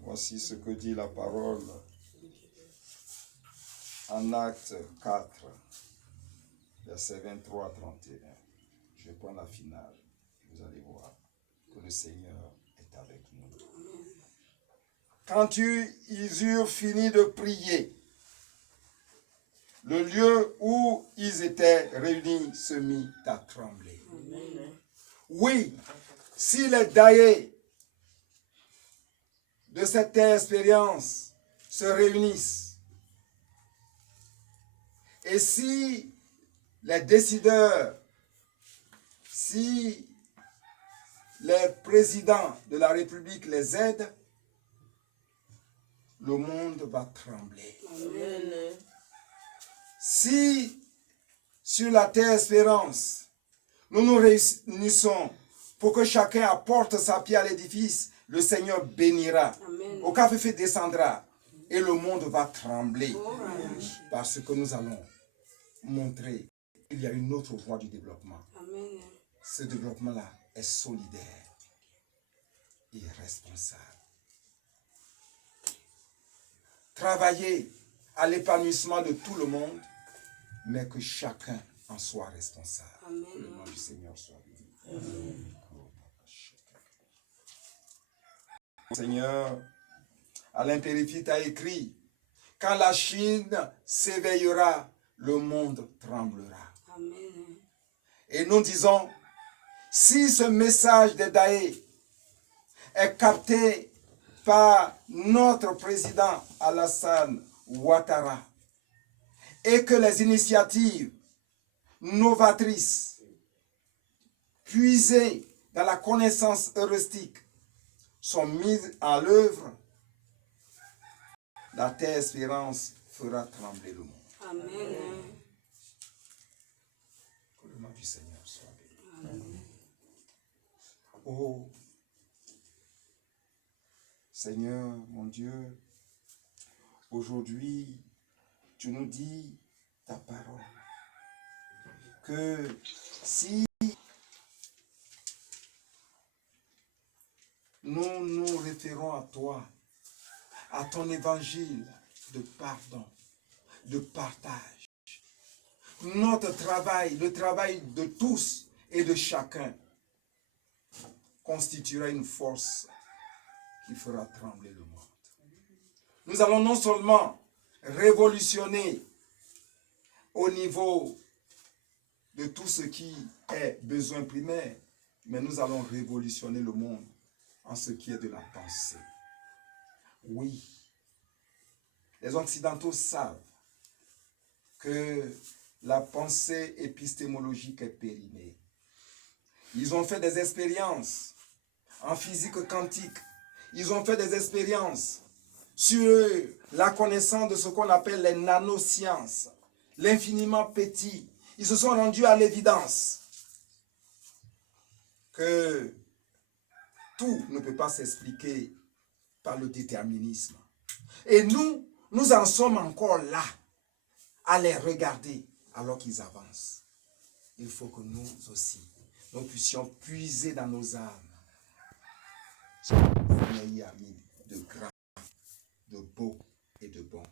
Voici ce que dit la parole en Actes 4, versets 23 à 31. Je prends la finale. Vous allez voir que le Seigneur est avec nous. Quand ils eurent fini de prier, le lieu où ils étaient réunis se mit à trembler. Amen. Oui, si les daïs de cette expérience se réunissent, et si les décideurs, si les présidents de la République les aident, le monde va trembler. Amen. Si sur la terre espérance, nous nous réunissons pour que chacun apporte sa pierre à l'édifice, le Seigneur bénira. Amen. Au café descendra et le monde va trembler. Parce que nous allons montrer qu'il y a une autre voie du développement. Amen. Ce développement-là est solidaire et responsable. Travailler à l'épanouissement de tout le monde, mais que chacun en soit responsable. Amen. Que le nom du Seigneur soit béni. Amen. Seigneur, Alain Périfite a écrit, quand la Chine s'éveillera, le monde tremblera. Amen. Et nous disons, si ce message des Daïs est capté par notre président Alassane Ouattara et que les initiatives novatrices puisées dans la connaissance heuristique sont mises à l'œuvre, la terre espérance fera trembler le monde. Amen. Que le nom du Seigneur soit béni. Amen. Oh, Seigneur, mon Dieu, aujourd'hui, tu nous dis ta parole, que si nous nous référons à toi, à ton évangile de pardon, de partage, notre travail, le travail de tous et de chacun, constituera une force qui fera trembler le monde. Nous allons non seulement révolutionner au niveau de tout ce qui est besoin primaire, mais nous allons révolutionner le monde en ce qui est de la pensée. Oui, les Occidentaux savent que la pensée épistémologique est périmée. Ils ont fait des expériences en physique quantique. Ils ont fait des expériences sur la connaissance de ce qu'on appelle les nanosciences, l'infiniment petit. Ils se sont rendus à l'évidence que tout ne peut pas s'expliquer par le déterminisme. Et nous en sommes encore là, à les regarder alors qu'ils avancent. Il faut que nous aussi, nous puissions puiser dans nos âmes ce que Seigneur a mis de grand, de beau et de bon.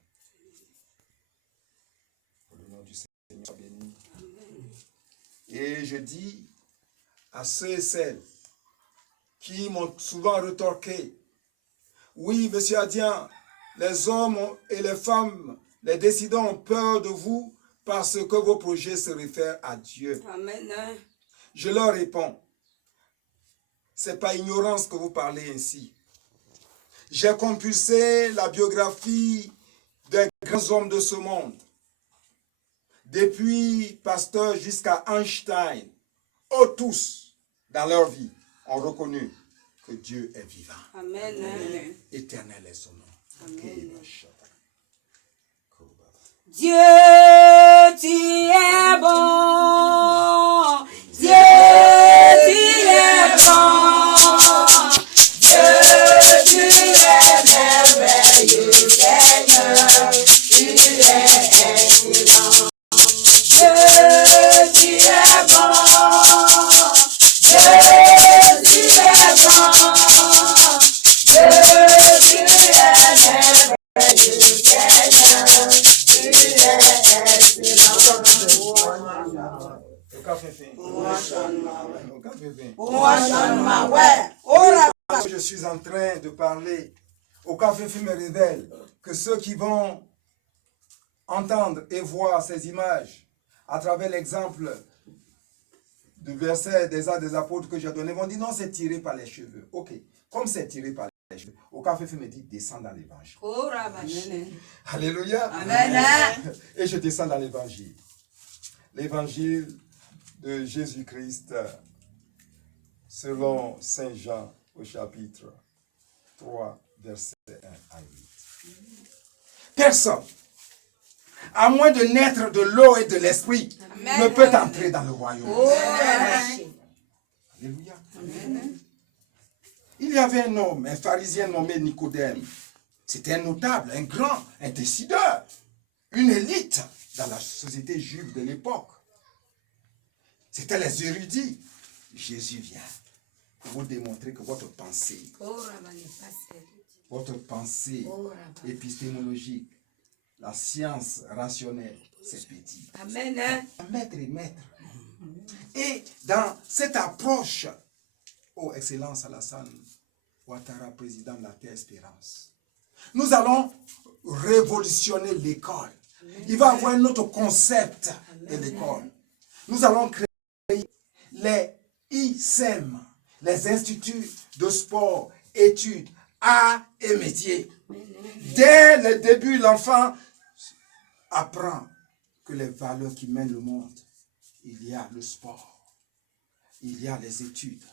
Pour le nom du Seigneur béni. Et je dis à ceux et celles qui m'ont souvent retorqué, oui, monsieur Adian, les hommes et les femmes, les décideurs ont peur de vous parce que vos projets se réfèrent à Dieu. Amen. Je leur réponds, ce n'est pas ignorance que vous parlez ainsi. J'ai compulsé la biographie des grands hommes de ce monde, depuis Pasteur jusqu'à Einstein. Eux tous, dans leur vie, ont reconnu que Dieu est vivant. Amen. Amen. Éternel est son nom. Amen. Dieu, tu es bon. Dieu, tu es bon. Dieu, tu es merveilleux, Seigneur. Tu es excellent. Dieu, tu es bon. Je suis en train de parler. Au café me révèle que ceux qui vont entendre et voir ces images à travers l'exemple du verset des Actes des Apôtres que j'ai donné vont dire non, c'est tiré par les cheveux. Ok, comme c'est tiré par les cheveux, au café me dit descends dans l'évangile. Alléluia. Amen. Et je descends dans l'évangile. L'évangile de Jésus-Christ selon Saint Jean au chapitre 3, verset 1 à 8. Personne, à moins de naître de l'eau et de l'esprit, ne peut entrer dans le royaume. Alléluia. Amen. Il y avait un homme, un pharisien nommé Nicodème. C'était un notable, un grand, un décideur, une élite dans la société juive de l'époque. C'était les érudits. Jésus vient pour vous démontrer que votre pensée épistémologique, la science rationnelle, c'est petit. Amen. Maître et maître. Et dans cette approche, oh Excellence Alassane Ouattara, président de la Terre Espérance, nous allons révolutionner l'école. Il va y avoir un autre concept de l'école. Nous allons créer les ISEM, les instituts de sport, études, arts et métiers. Dès le début, l'enfant apprend que les valeurs qui mènent le monde, il y a le sport, il y a les études,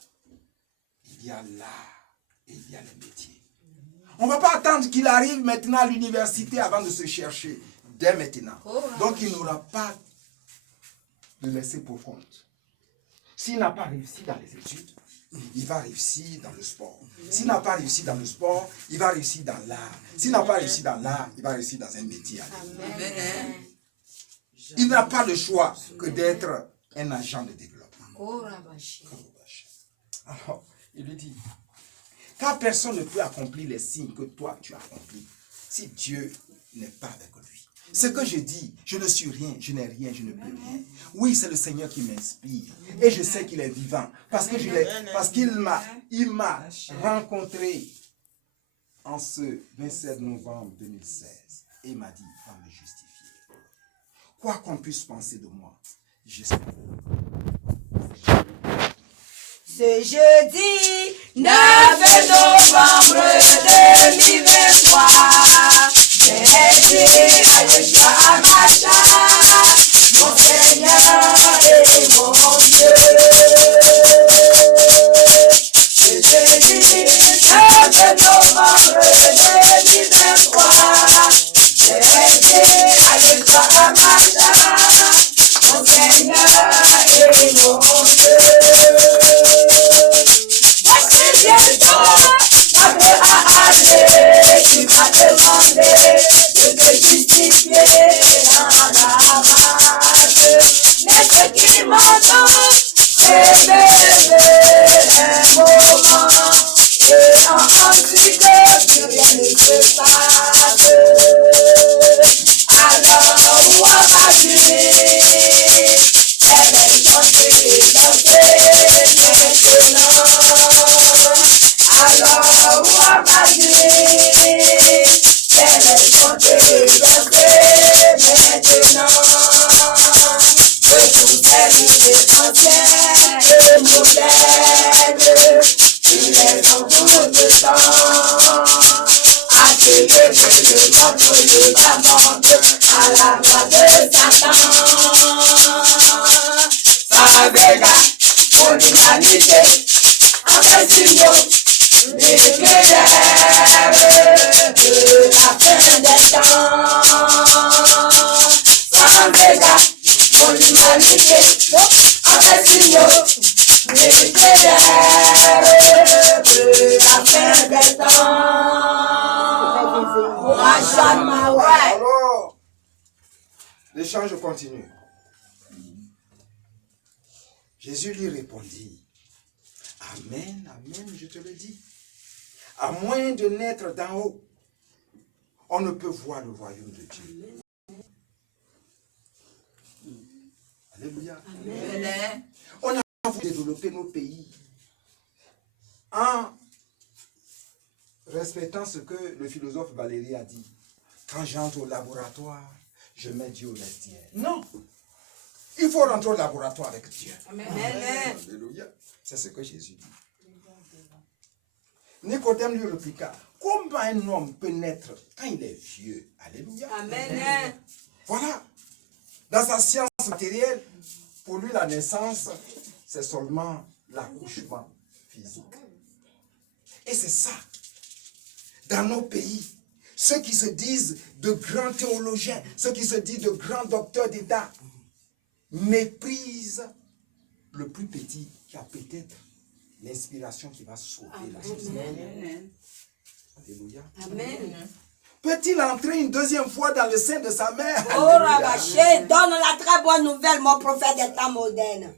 il y a l'art et il y a les métiers. On ne va pas attendre qu'il arrive maintenant à l'université avant de se chercher, dès maintenant. Donc il n'aura pas de laisser pour compte. S'il n'a pas réussi dans les études, il va réussir dans le sport. S'il n'a pas réussi dans le sport, il va réussir dans l'art. S'il n'a pas réussi dans l'art, il va réussir dans un métier. Amen. Il n'a pas le choix que d'être un agent de développement. Alors, il lui dit, car personne ne peut accomplir les signes que toi tu as accomplis si Dieu n'est pas avec lui. Ce que je dis, je ne suis rien, je n'ai rien, je ne peux rien. Oui, c'est le Seigneur qui m'inspire. Et je sais qu'il est vivant. Parce qu'il m'a rencontré en ce 27 novembre 2016. Et il m'a dit, va me justifier. Quoi qu'on puisse penser de moi, je sais. Ce jeudi 9 novembre 2023, Jésus a Yeshua Mashiach, mon Seigneur et mon Dieu. Ce jeudi 9 novembre 2023, Jésus a Yeshua Mashiach, mon Seigneur et mon Dieu. Tu m'as demandé de te justifier dans la marche. Mais ce qui m'entend, c'est un moment. Et ensuite, plus rien ne se passe. Alors, où vas-tu? Elle est chantée, danser maintenant. Alors, où vas-tu? Elle est chantée, dansée maintenant. Que tout est anciens modernes, il est en bout de temps. Attiré le monde de la monde à la voix de Satan. Favega, pour l'humanité, en fait l'éclair de la fin des temps. Sans dégâts pour l'humanité, en fait l'éclair de la fin des temps. Alors, l'échange continue. Jésus lui répondit, Amen, amen, je te le dis. À moins de naître d'en haut, on ne peut voir le royaume de Dieu. Alléluia. Amen. On a voulu développer nos pays en respectant ce que le philosophe Valéry a dit. Quand j'entre au laboratoire, je mets Dieu au vestiaire. Non. Il faut rentrer au laboratoire avec Dieu. Amen. Alléluia. C'est ce que Jésus dit. Nicodème lui répliqua, comment un homme peut naître quand il est vieux? Alléluia. Amen. Voilà. Dans sa science matérielle, pour lui, la naissance, c'est seulement l'accouchement physique. Et c'est ça. Dans nos pays, ceux qui se disent de grands théologiens, ceux qui se disent de grands docteurs d'État, méprisent le plus petit qui a peut-être l'inspiration qui va sauver la société. Amen. Alléluia. Amen. Peut-il entrer une deuxième fois dans le sein de sa mère? Oh, Alléluia. Rabaché, donne la très bonne nouvelle, mon prophète des temps modernes.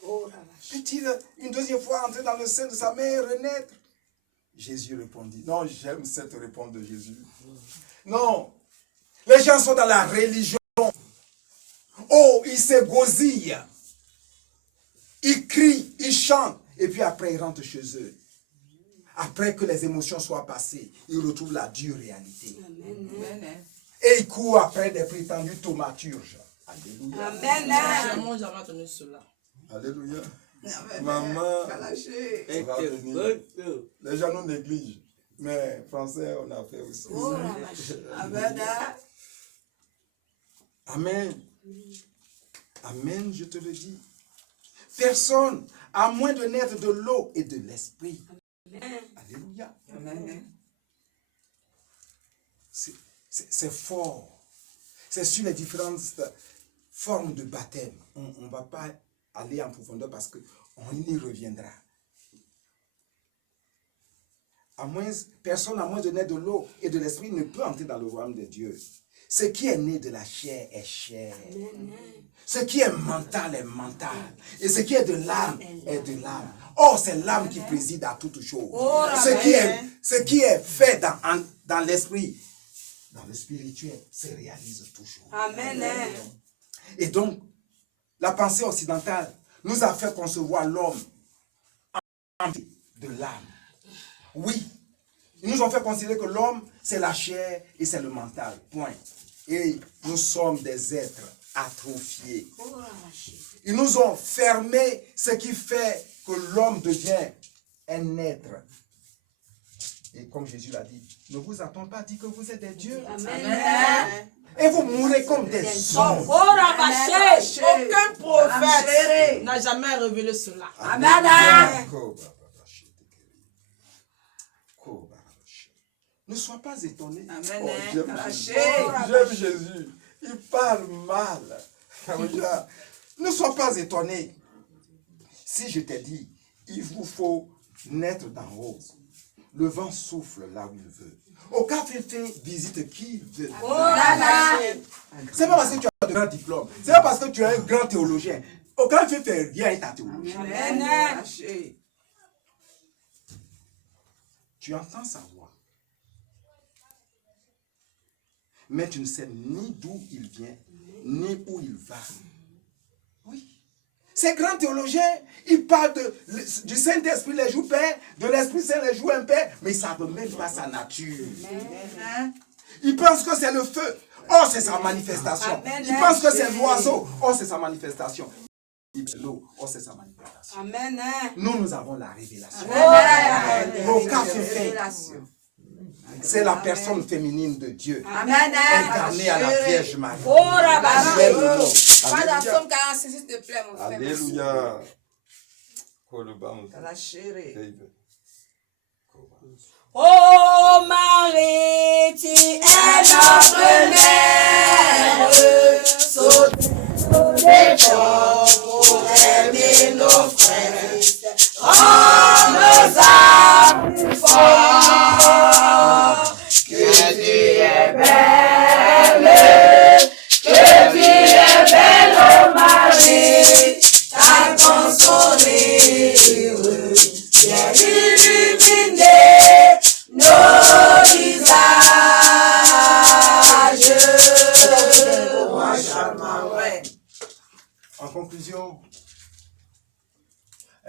Oh, Rabaché. Peut-il une deuxième fois entrer dans le sein de sa mère et renaître? Jésus répondit. Non, j'aime cette réponse de Jésus. Non. Les gens sont dans la religion. Oh, ils s'égosillent. Ils crient, ils chantent. Et puis après, ils rentrent chez eux. Après que les émotions soient passées, ils retrouvent la dure réalité. Amen. Et ils courent après des prétendus thaumaturges. Alléluia. Amen. Moi, jamais entendu cela. Alléluia. Maman, ça va venir. Les gens nous négligent. Mais français, on a fait aussi. Oh, Rabaché. Amen. Amen, je te le dis. Personne, à moins de naître de l'eau et de l'esprit. Alléluia. C'est fort. C'est sur les différentes formes de baptême. On ne va pas aller en profondeur parce qu'on y reviendra. Personne à moins de naître de l'eau et de l'esprit ne peut entrer dans le royaume de Dieu. Ce qui est né de la chair est chair. Ce qui est mental est mental. Et ce qui est de l'âme est de l'âme. Or, c'est l'âme qui préside à toutes choses. Ce qui est fait dans l'esprit, dans le spirituel, se réalise toujours. Amen. Et donc, la pensée occidentale nous a fait concevoir l'homme de l'âme. Oui, ils nous ont fait considérer que l'homme, c'est la chair et c'est le mental. Point. Et nous sommes des êtres atrophiés. Ils nous ont fermé, ce qui fait que l'homme devient un être. Et comme Jésus l'a dit, ne vous a-t-on pas dit que vous êtes des dieux? Amen. Et vous mourrez comme des hommes. Oh, Rabaché. Aucun prophète n'a jamais révélé cela. Amen. Ne sois pas étonné. Amen. Oh, j'aime Jésus. Il parle mal. Alléluia. Ne sois pas étonné. Si je t'ai dit, il vous faut naître d'en haut. Le vent souffle là où il veut. Aucun féfé visite qui il veut. C'est pas parce que tu as de grands diplômes. C'est pas parce que tu es un grand théologien. Aucun féfé rien est ta théologie. Amen. Tu entends sa voix. Mais tu ne sais ni d'où il vient, ni où il va. Oui. Ces grands théologiens, ils parlent du Saint-Esprit les joue père, de l'Esprit Saint les joue un père, mais ils ne savent même pas sa nature. Ils pensent que c'est le feu. Oh, c'est sa manifestation. Ils pensent que c'est l'oiseau. Oh, c'est sa manifestation. L'eau. Oh, c'est sa manifestation. Amen. Nous avons la révélation. Amen. Aucun fait. C'est la personne féminine de Dieu. Amen. Incarnée à la Vierge Marie. Oh, Rabaché. Pas dans Somme 46, s'il te plaît, mon frère. Alléluia. Oh Marie, tu es notre mère, sautez pour aimer nos frères, oh nos âmes plus forts, que tu es belle, que tu es belle, oh Marie, ta ton sourire, vient illuminer nos visages.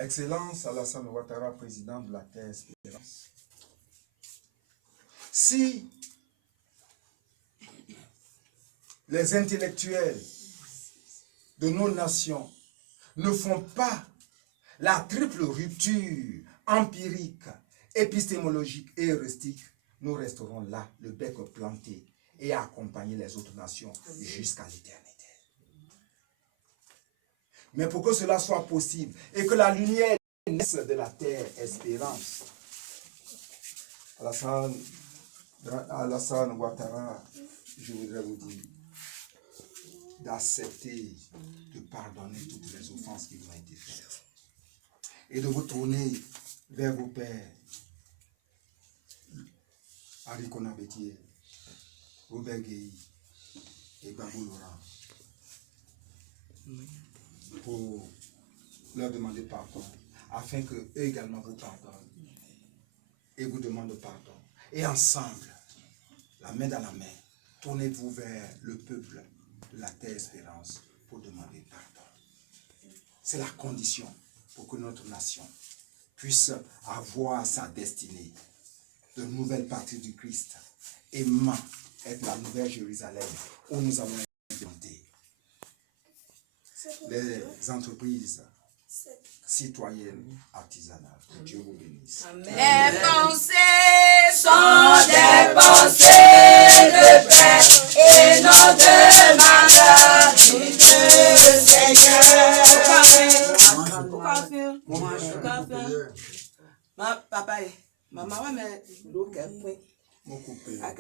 Excellence Alassane Ouattara, président de la Terre Espérance. Si les intellectuels de nos nations ne font pas la triple rupture empirique, épistémologique et heuristique, nous resterons là, le bec planté, et accompagner les autres nations jusqu'à l'éternité. Mais pour que cela soit possible et que la lumière naisse de la terre espérance, Alassane Ouattara, je voudrais vous dire d'accepter de pardonner toutes les offenses qui vous ont été faites et de vous tourner vers vos pères, Arikona Bétier, Robert Gueye et Babou Laurent, pour leur demander pardon, afin qu'eux également vous pardonnent et vous demandent pardon. Et ensemble, la main dans la main, tournez-vous vers le peuple de la Terre Espérance pour demander pardon. C'est la condition pour que notre nation puisse avoir sa destinée de nouvelle partie du Christ, aimant être la nouvelle Jérusalem où nous allons implanter les entreprises citoyennes artisanales. Que Dieu vous bénisse. Les pensées sont des pensées de paix et non de malheur, Seigneur. Papa, maman, mais l'eau qu'elle Mon coupé. a